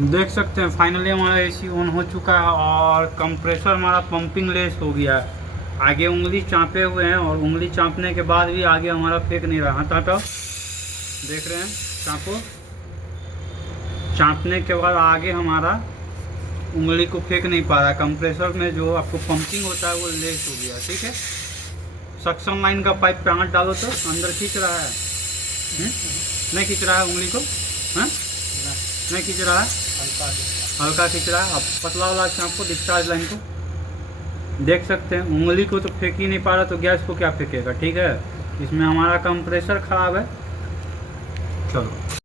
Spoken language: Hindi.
देख सकते हैं फाइनली हमारा एसी ऑन हो चुका है और कंप्रेसर हमारा पंपिंग लेस हो गया है। आगे उंगली चाँपे हुए हैं और उंगली चाँपने के बाद भी आगे हमारा फेंक नहीं रहा। हाथ हटाओ, देख रहे हैं, चाँपो। चाँपने के बाद आगे हमारा उंगली को फेंक नहीं पा रहा। कंप्रेसर में जो आपको पंपिंग होता है वो लेस हो गया। ठीक है, सक्शन लाइन का पाइप पे हाथ डालो तो अंदर खींच रहा है। नहीं खींच रहा है उंगली को, हाँ नहीं खींच रहा है, हल्का खींच रहा है। अब पतला वाला चाँपो डिस्चार्ज लाइन को, देख सकते हैं उंगली को तो फेंक ही नहीं पा रहा, तो गैस को क्या फेंकेगा। ठीक है, इसमें हमारा कंप्रेसर ख़राब है। चलो।